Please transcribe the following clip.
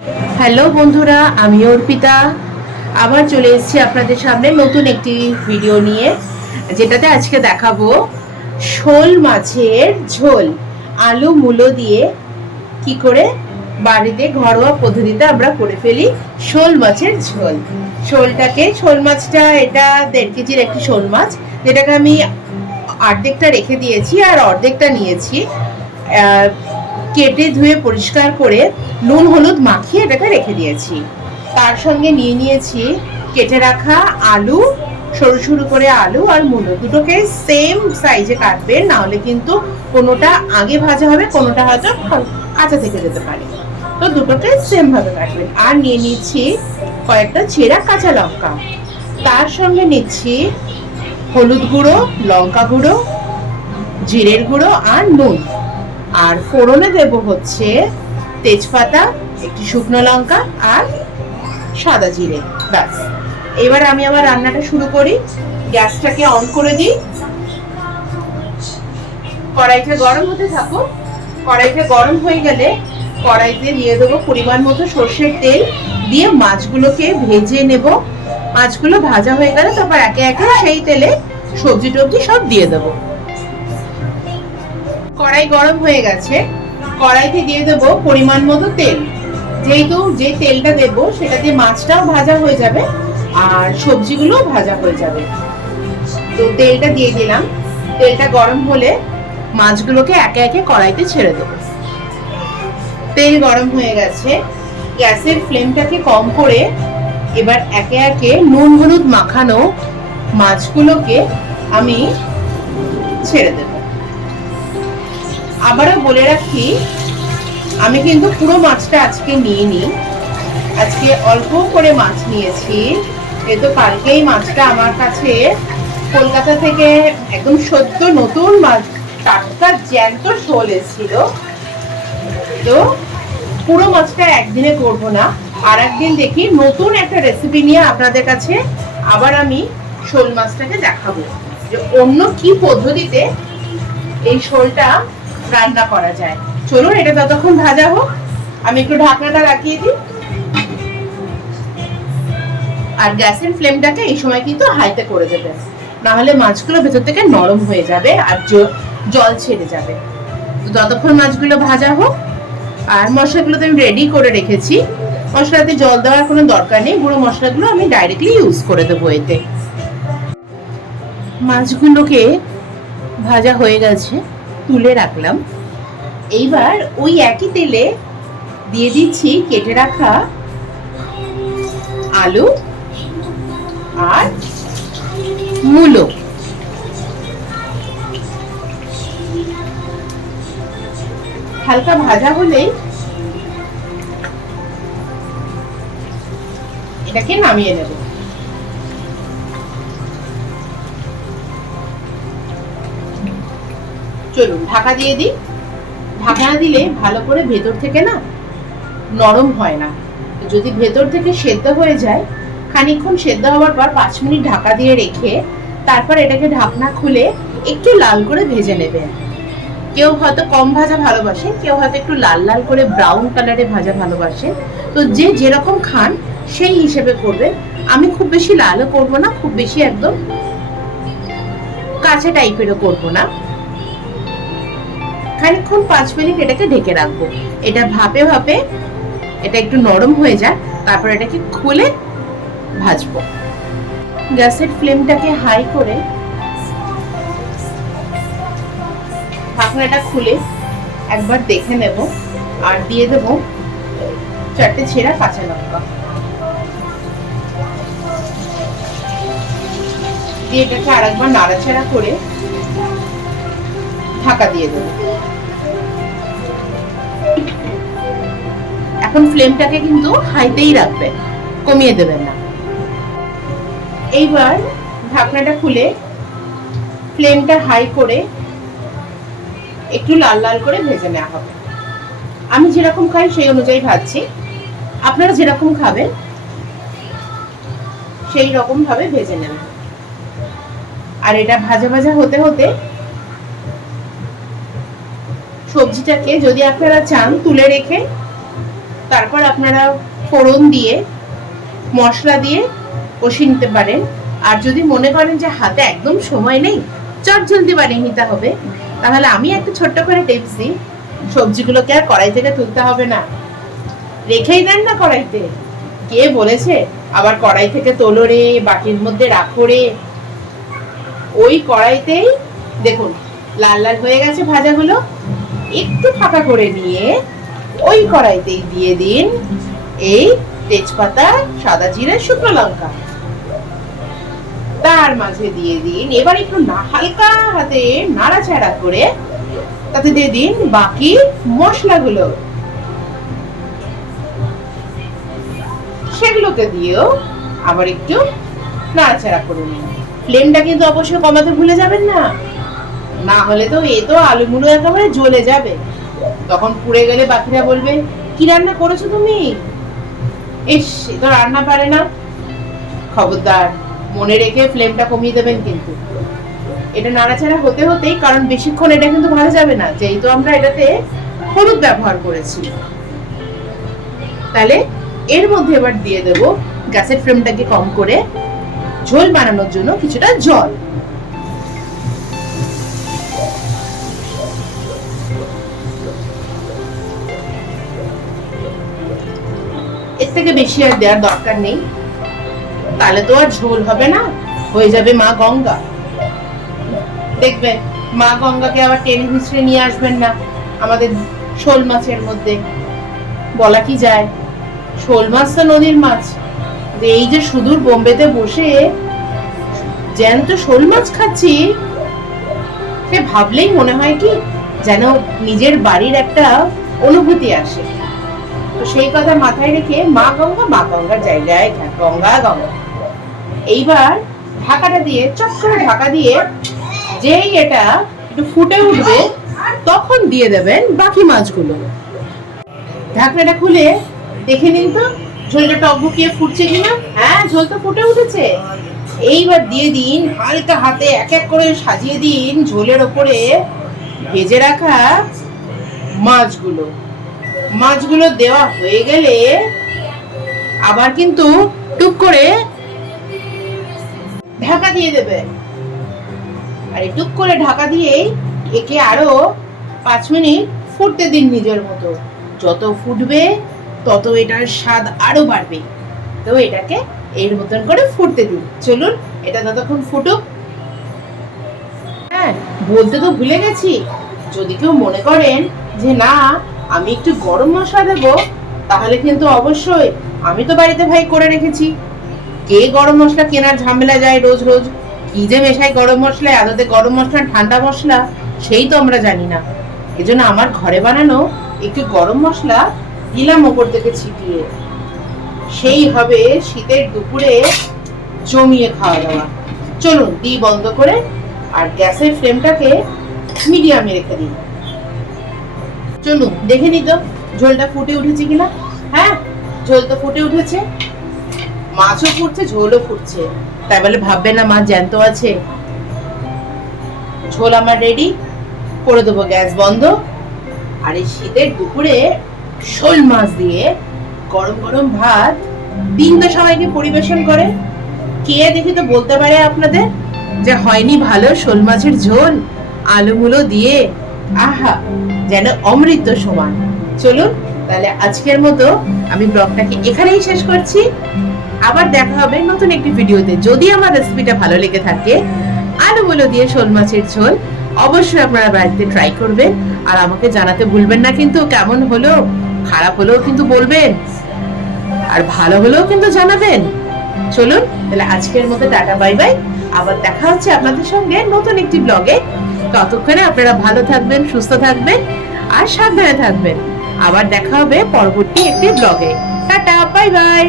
Hello বন্ধুরা, আমি অর্পিতা আবার চলে এসেছি আপনাদের সামনে নতুন একটি ভিডিও নিয়ে, যেটাতে আজকে দেখাবো শোল মাছের ঝোল আলু মূলো দিয়ে কি করে বাড়িতে ঘরোয়া পদ্ধতিতে আমরা করে ফেলি শোল মাছের ঝোল। শোল মাছটা এটা 1.5 কেজির একটি শোল মাছ, যেটাকে আমি অর্ধেকটা রেখে দিয়েছি আর অর্ধেকটা নিয়েছি। কেটে ধুয়ে পরিষ্কার করে নুন হলুদ মাখিয়ে এটাকে রেখে দিয়েছি। তার সঙ্গে নিয়ে নিয়েছি কেটে রাখা আলু, সরু সরু করে আলু আর মূলো, দুটোকে সেম সাইজে কাটবেন, না হলে কিন্তু কোনোটা আগে ভাজা হবে, কোনোটা হয়তো কাঁচা থেকে যেতে পারে, তো দুটোকে সেম ভাবে কাটবেন। আর নিয়ে নিচ্ছি কয়েকটা ছেঁড়া কাঁচা লঙ্কা, তার সঙ্গে নিচ্ছি হলুদ গুঁড়ো, লঙ্কা গুঁড়ো, জিরের গুঁড়ো আর নুন। আর ফোড়নে দেব হচ্ছে তেজপাতা, একটি শুকনো লঙ্কা আর সাদা জিরে। ব্যাস, এবার আমি আমার রান্নাটা শুরু করি। গ্যাসটাকে অন করে দিই, কড়াইটা গরম হতে থাকুক। কড়াইটা গরম হয়ে গেলে কড়াইতে দিয়ে দেবো পরিমাণ মতো সর্ষের তেল, দিয়ে মাছগুলোকে ভেজে নেব। মাছগুলো ভাজা হয়ে গেলে তারপর একে একে সেই তেলে সবজি টবজি সব দিয়ে দেবো। কড়াই গরম হয়ে গেছে, কড়াইতে দিয়ে দেব পরিমাণ মতো তেল। যেহেতু যে তেলটা দেব সেটাতে মাছটাও ভাজা হয়ে যাবে আর সবজিগুলোও ভাজা হয়ে যাবে। তো তেলটা দিয়ে দিলাম। তেলটা গরম হলে মাছগুলোকে একে একে কড়াইতে ছেড়ে দেব। তেল গরম হয়ে গেছে, গ্যাসের ফ্লেমটাকে কম করে এবার একে একে নুন হলুদ মাখানো মাছগুলোকে আমি ছেড়ে দেব। আবারও বলে রাখি, আমি কিন্তু পুরো মাছটা আজকে নিইনি, আজকে অল্প করে মাছ নিয়েছি। তো কালকেই মাছটা আমার কাছে কলকাতা থেকে একদম সদ্য নতুন মাছ, টাটকা জ্যান্ত শোল এসেছিল। তো পুরো মাছটা একদিনে করব না, আর একদিন দেখি নতুন একটা রেসিপি নিয়ে আপনাদের কাছে আবার আমি শোল মাছটাকে দেখাবো, যে অন্য কি পদ্ধতিতে এই শোলটা রান্না করা যায়। চলুন, এটা ততক্ষণ ভাজা হোক, আমি একটু ঢাকনাটা লাগিয়ে দিই। আর গ্যাসের ফ্লেমটাকে এই সময় কিন্তু হাইতে করে দেবেন, না হলে মাছগুলো ভেতর থেকে নরম হয়ে যাবে আর জল ছেড়ে যাবে। তো ততক্ষণ মাছগুলো ভাজা হোক। আর মশলাগুলো তো আমি রেডি করে রেখেছি, মশলাতে জল দেওয়ার কোনো দরকার নেই, গুঁড়ো মশলাগুলো আমি ডাইরেক্টলি ইউজ করে দেবো এতে। মাছগুলোকে ভাজা হয়ে গেছে, তুলে রাখলাম। এইবার ওই একই তেলে দিয়ে দিচ্ছি কেটে রাখা আলু আর মূলো। হালকা ভাজা হলেই এটাকে নামিয়ে নেব। চলুন ঢাকা দিয়ে দিই। ঢাকা দিলে ভালো করে ভেতর থেকে না নরম হয় না, যদি ভেতর থেকে সেদ্ধ হয়ে যায়, খানিকক্ষণ সেদ্ধ হওয়ার পর 5 মিনিট ঢাকা দিয়ে রেখে তারপর এটাকে ঢাকনা খুলে একটু লাল করে ভেজে নেবেন। কেউ হয়তো কম ভাজা ভালোবাসেন, কেউ হয়তো একটু লাল লাল করে ব্রাউন কালারে ভাজা ভালোবাসেন, তো যে যেরকম খান সেই হিসেবে করবেন। আমি খুব বেশি লালও করব না, খুব বেশি একদম কাঁচা টাইপেরও করব না। খানিকক্ষণ 5 মিনিট এটাকে ঢেকে রাখবো। এটা ভাপে ভাপে এটা একটু নরম হয়ে যায়, তারপর এটাকে খুলে ভাজবো। গ্যাসের ফ্লেমটাকে হাই করে ঢাকনাটা খুলে একবার দেখে নেব, আর দিয়ে দেব 4টে ছেঁড়া কাঁচা লঙ্কা। দিয়ে এটাকে আরেকবার নাড়াচাড়া করে ঢাকা দিয়ে দেব। এখন ফ্লেমটাকে কিন্তু হাইতেই রাখবেন, কমিয়ে দেবেন না। এইবার ঢাকনাটা খুলে ফ্লেমটা হাই করে একটু লাল লাল করে ভেজে নেওয়া হবে। আমি যেরকম খাই সেই অনুযায়ী ভাজছি, আপনারা যেরকম খাবেন সেই রকম ভাবে ভেজে নেবেন। আর এটা ভাজা ভাজা হতে হতে সবজিটাকে যদি আপনারা চান তুলে রেখে তারপর আপনারা ফোড়ন দিয়ে মশলা দিয়ে কষিয়ে নিতে পারেন। আর যদি মনে করেন যে হাতে একদম সময় নেই, চটজলদি বানিয়ে নিতে হবে, তাহলে আমি একটা ছোট্ট করে টিপস দিই, সবজিগুলোকে আর কড়াই থেকে তুলতে হবে না, রেখেই দেন না কড়াইতে। কে বলেছে আবার কড়াই থেকে তোলো রে, বাটির মধ্যে রাখো রে? ওই কড়াইতেই দেখুন লাল লাল হয়ে গেছে ভাজাগুলো, একটু ফাঁকা করে নিয়ে ওই কড়াইতেই দিয়ে দিন এই তেজপাতা, সাদা জিরে, শুকনো লঙ্কা, তার মাঝে দিয়ে দিন এবার একটু হালকা হাতে নাড়াচাড়া করে তাতে দিয়ে দিন বাকি মশলাগুলো, সেগুলোকে দিয়েও আবার একটু নাড়াচাড়া করে নিন। ফ্লেমটা কিন্তু অবশ্যই কমাতে ভুলে যাবেন না, না হলে তো আলু মুলো একেবারে জ্বলে যাবে, তখন পুড়ে গেলে বাকিরা বলবে কি রান্না করেছো তুমি, ইস এ তো রান্না পারে না। খবরদার, মনে রেখে ফ্লেমটা কমিয়ে দেবেন কিন্তু। এটা নাড়াচাড়া হতে হতেই, কারণ বেশিক্ষণ এটা কিন্তু ভাজা যাবে না, যেহেতু আমরা এটাতে হলুদ ব্যবহার করেছি। তাহলে এর মধ্যে এবার দিয়ে দেব গ্যাসের ফ্লেমটাকে কম করে ঝোল বানানোর জন্য কিছুটা জল। এর থেকে বেশি আর দেওয়ার দরকার নেই, তাহলে তো আর ঝোল হবে না, হয়ে যাবে মা গঙ্গা। দেখবেন মা গঙ্গাকে আবার টেনে হিচড়ে নিয়ে আসবেন না আমাদের শোল মাছের মধ্যে। বলা কি যায়, শোল মাছ তো নদীর মাছ, এই যে সুদূর বোম্বেতে বসে জ্যান্ত শোল মাছ খাচ্ছি, সে ভাবলেই মনে হয় কি যেন নিজের বাড়ির একটা অনুভূতি আসে। তো সেই কথা মাথায় রেখে মা গঙ্গার জায়গায় গঙ্গা গঙ্গা। এইবার ঢাকাটা দিয়ে চট করে ঢাকা দিয়ে যেই এটা একটু ফুটে উঠবে তখন দিয়ে দেবেন বাকি মাছগুলো। ঢাকনাটা খুলে দেখে নিন তো ঝোলটা টকবকিয়ে ফুটছে কিনা। হ্যাঁ, ঝোল তো ফুটে উঠেছে। এইবার দিয়ে দিন হালকা হাতে এক এক করে সাজিয়ে দিন ঝোলের ওপরে ভেজে রাখা মাছগুলো। মাছগুলো দেওয়া হয়ে গেলে আবার কিন্তু টুক করে ঢাকা দিয়ে দেবে, আর এই টুক করে ঢাকা দিয়ে একে আরো 5 মিনিট ফুটতে দিন নিজের মতো। যত ফুটবে তত এটার স্বাদ আরো বাড়বে। তো এটাকে এর মতন করে ফুটতে দিন। চলুন এটা ততক্ষণ ফুটুক। হ্যাঁ, বলতে তো ভুলে গেছি, যদি কেউ মনে করেন যে না আমি একটু গরম মশলা দেবো, তাহলে কিন্তু অবশ্যই আমি তো বাড়িতে ভাই করে রেখেছি। কে গরম মশলা কেনার ঝামেলা যায় রোজ রোজ, কি যে মেশাই গরম মশলা, আদতে গরম মশলা ঠান্ডা মশলা সেই তো আমরা জানি না। এজন্য আমার ঘরে বানানো একটু গরম মশলা দিলাম ওপর থেকে ছিটিয়ে, সেই হবে শীতের দুপুরে জমিয়ে খাওয়া দাওয়া। চলুন দিই বন্ধ করে, আর গ্যাসের ফ্লেমটাকে মিডিয়ামে রেখে দিই। চলুন দেখে নিই তো ঝোলটা ফুটে উঠেছে কিনা। হ্যাঁ, ঝোল তো ফুটে উঠেছে, মাছও ফুটছে, ঝোলও ফুটছে। তাই বলে ভাববে না মাছ জ্যান্ত আছে। ঝোল আমার রেডি করে দেবো, গ্যাস বন্ধ। আর এই শীতের দুপুরে শোল মাছ দিয়ে গরম গরম ভাত দিন তো সবাইকে পরিবেশন করে। কে দেখি তো বলতে পারে আপনাদের যে হয়নি ভালো শোল মাছের ঝোল আলু মুলো দিয়ে, আহা যেন অমৃত সমান। চলুন তাহলে আজকের মতো আমি ব্লগটাকে এখানেই শেষ করছি। আবার দেখা হবে নতুন একটি ভিডিওতে। যদি আমার রেসিপিটা ভালো লেগে থাকে, আলু মুলো দিয়ে শোল মাছের ঝোল অবশ্যই আপনারা বাড়িতে ট্রাই করবেন, আর আমাকে জানাতে ভুলবেন না কিন্তু কেমন হলো। খারাপ হলেও কিন্তু বলবেন, আর ভালো হলেও কিন্তু জানাবেন। চলুন তাহলে আজকের মতো টাটা বাই বাই। আবার দেখা হচ্ছে আপনাদের সঙ্গে নতুন একটি ব্লগে। ততক্ষণে আপনারা ভালো থাকবেন, সুস্থ থাকবেন আর সাবধানে থাকবেন। আবার দেখা হবে পরবর্তী একটি ব্লগে। Tata bye bye.